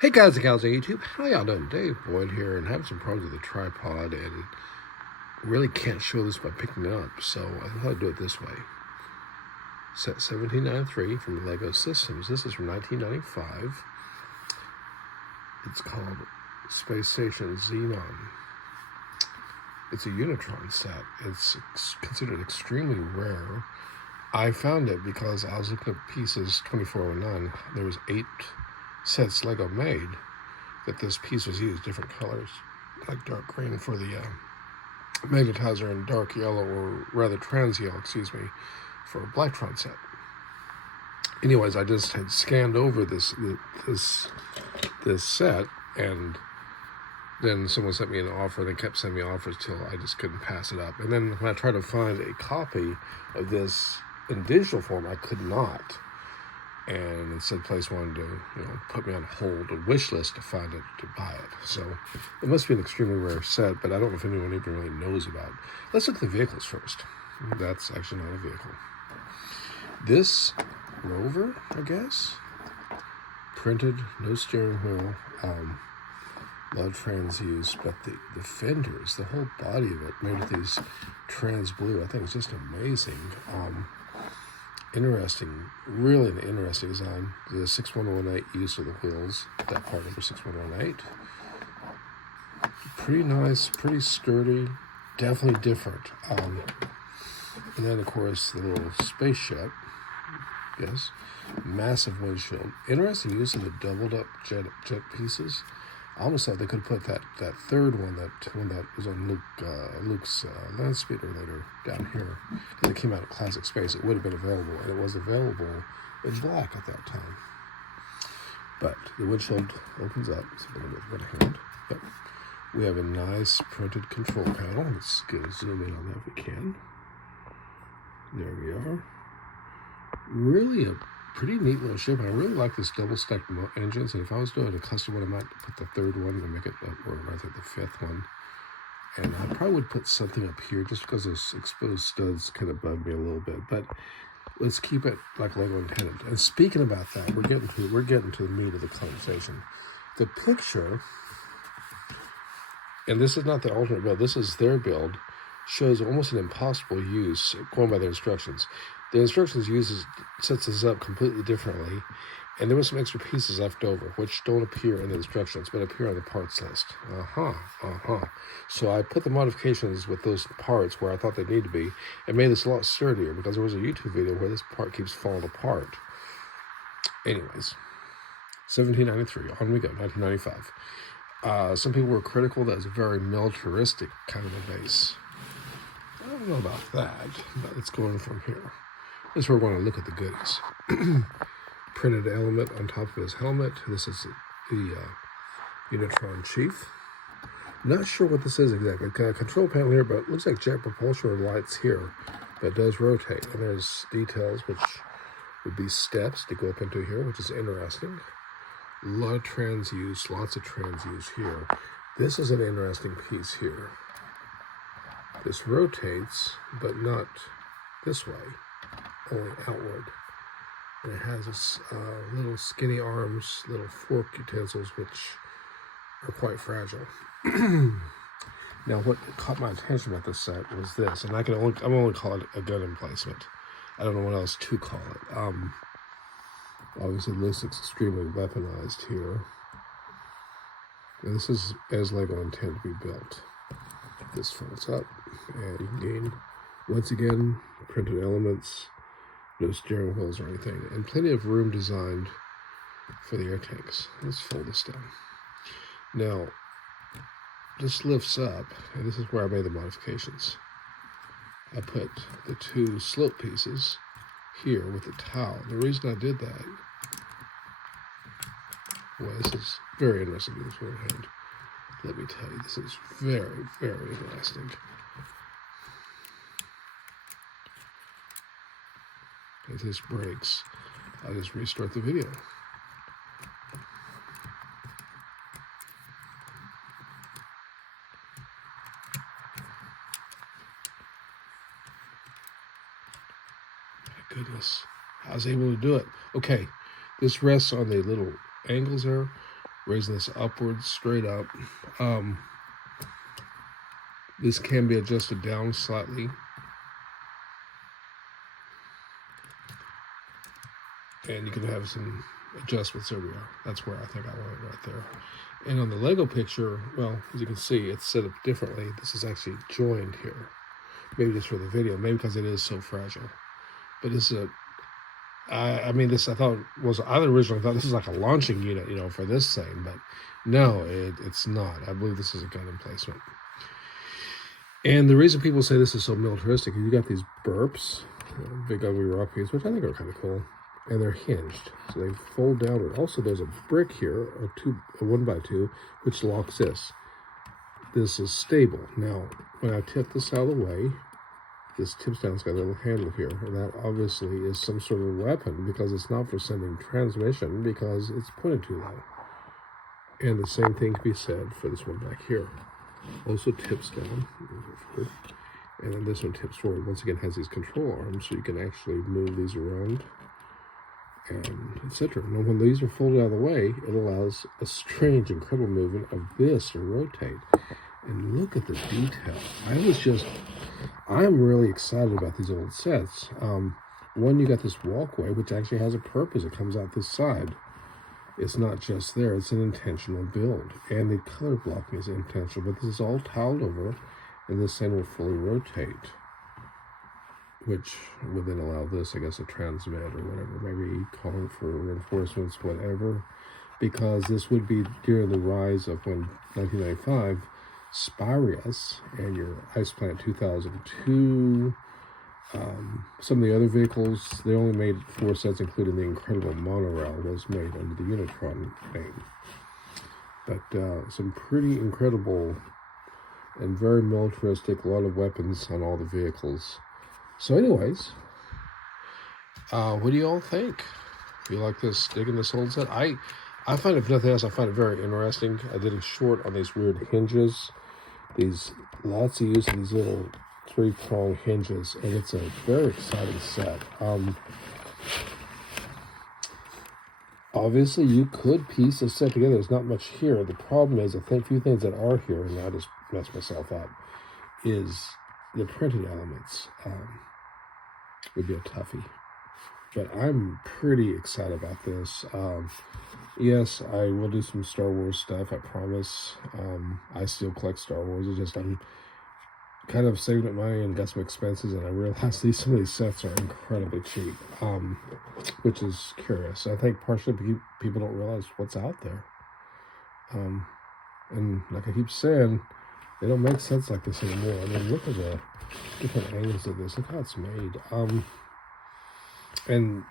Hey guys and gals on YouTube, how y'all doing? Dave Boyd here, and having some problems with the tripod, and really can't show this by picking it up, so I thought I'd do it this way. Set 1793 from LEGO Systems. This is from 1995. It's called Space Station Xenon. It's a Unitron set. It's considered extremely rare. I found it because I was looking at pieces 2409. There was 8 sets LEGO made that this piece was used, different colors, like dark green for the magnetizer and dark yellow, or rather trans yellow, excuse me, for a Blytron set. Anyways, I just had scanned over this set, and then someone sent me an offer. They kept sending me offers till I just couldn't pass it up. And then when I tried to find a copy of this in digital form, I could not. And it said place wanted to, put me on hold, a wish list to find it, to buy it. So it must be an extremely rare set, but I don't know if anyone even really knows about it. Let's look at the vehicles first. That's actually not a vehicle. This rover, I guess, printed, no steering wheel, a lot of trans use, but the fenders, the whole body of it, made with these trans blue, I think it's just amazing. Interesting, really an interesting design. The 6118 use of the wheels, that part number 6118. Pretty nice, pretty sturdy, definitely different. And then, of course, the little spaceship, yes, massive windshield. Interesting use of the doubled up jet pieces. I almost thought they could put that third one, that was on Luke's land speeder later down here, because it came out of Classic Space. It would have been available, and it was available in black at that time. But the windshield opens up. So I'm going to with one hand. But we have a nice printed control panel. Let's get a zoom in on that if we can. There we are. Really a pretty neat little ship. I really like this double-stacked engines, and if I was doing a custom one, I might put the third one and make it, or rather the fifth one. And I probably would put something up here just because those exposed studs kind of bug me a little bit. But let's keep it like LEGO intended. And speaking about that, we're getting to the meat of the conversation. The picture, and this is not the alternate build, this is their build, shows almost an impossible use going by their instructions. The instructions sets this up completely differently, and there were some extra pieces left over, which don't appear in the instructions, but appear on the parts list. So I put the modifications with those parts where I thought they need to be, and made this a lot sturdier, because there was a YouTube video where this part keeps falling apart. Anyways, 1793, on we go, 1995. Some people were critical that it's a very militaristic kind of a base. I don't know about that, but let's go in from here. This is where we're going to look at the goodies. Printed element on top of his helmet. This is the Unitron Chief. Not sure what this is exactly. Got a control panel here, but it looks like jet propulsion lights here, but it does rotate. And there's details, which would be steps to go up into here, which is interesting. A lot of trans use, lots of trans use here. This is an interesting piece here. This rotates, but not this way, only outward. And it has this little skinny arms, little fork utensils, which are quite fragile. Now, what caught my attention about this set was this, and I'm only call it a gun emplacement. I don't know what else to call it. Obviously, it looks extremely weaponized here. And this is as LEGO intended to be built. This folds up, and you can gain, once again, printed elements, no steering wheels or anything, and plenty of room designed for the air tanks. Let's fold this down. Now, this lifts up, and this is where I made the modifications. I put the 2 slope pieces here with the towel. The reason I did that was, this is very interesting to this one hand. Let me tell you, this is very, very interesting. If this breaks, I'll just restart the video. My goodness, I was able to do it. Okay, this rests on the little angles there. raising this upwards, straight up. This can be adjusted down slightly. And you can have some adjustments. There we are. That's where I think I want it right there. And on the Lego picture, well, as you can see, it's set up differently. This is actually joined here. Maybe just for the video, maybe because it is so fragile. But this is I mean, this I thought was, I originally thought this was like a launching unit, you know, for this thing, but no, it's not. I believe this is a gun emplacement. And the reason people say this is so militaristic is you got these burps, big ugly rock piece, which I think are kind of cool, and they're hinged, so they fold downward. Also, there's a brick here, a 1x2, which locks this. This is stable. Now, when I tip this out of the way, this tips down. It's got a little handle here, and that obviously is some sort of weapon because it's not for sending transmission because it's pointed too low. And the same thing can be said for this one back here. Also tips down, and then this one tips forward. Once again, has these control arms, so you can actually move these around, and etc. Now, when these are folded out of the way, it allows a strange, incredible movement of this to rotate. And look at the detail. I'm really excited about these old sets. One, you got this walkway, which actually has a purpose. It comes out this side. It's not just there. It's an intentional build. And the color blocking is intentional. But this is all tiled over, and this thing will fully rotate, which would then allow this, I guess, to transmit or whatever. Maybe calling for reinforcements, whatever. Because this would be during the rise of when 1995... Spirius and your Ice Planet 2002, some of the other vehicles, they only made 4 sets, including the Incredible Monorail was made under the Unitron name. But some pretty incredible and very militaristic, a lot of weapons on all the vehicles. So anyways, what do you all think? You like this, digging this old set? I find, if nothing else, I find it very interesting. I did a short on these weird hinges. These, lots of use of these little 3-prong hinges, and it's a very exciting set. Obviously, you could piece this set together. There's not much here. The problem is, the few things that are here, and I just messed myself up, is the printed elements. Would be a toughie. But I'm pretty excited about this. Yes, I will do some Star Wars stuff, I promise. I still collect Star Wars. It's just I'm kind of saving up money and got some expenses, and I realized some of these sets are incredibly cheap, which is curious. I think partially people don't realize what's out there. And like I keep saying, they don't make sets like this anymore. I mean, look at the different angles of this. Look how it's made. And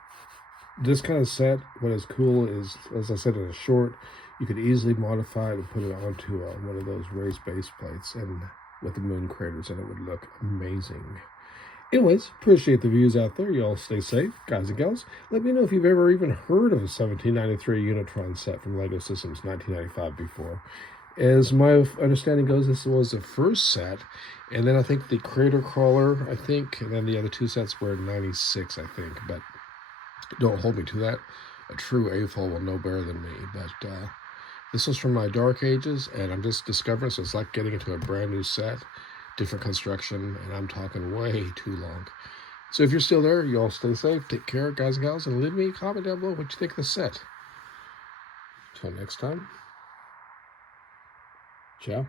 this kind of set, what is cool is, as I said in a short, you could easily modify it and put it onto one of those raised base plates and with the moon craters, and it would look amazing. Anyways, appreciate the views out there. You all stay safe, guys and gals. Let me know if you've ever even heard of a 1793 Unitron set from LEGO Systems 1995 before. As my understanding goes, this was the first set, and then I think the Crater Crawler, and then the other 2 sets were in 96, I think, but don't hold me to that. A true AFOL will know better than me, but this was from my dark ages, and I'm just discovering, so it's like getting into a brand new set, different construction, and I'm talking way too long. So if you're still there, you all stay safe, take care, guys and gals, and leave me a comment down below what you think of the set. Until next time. Ciao.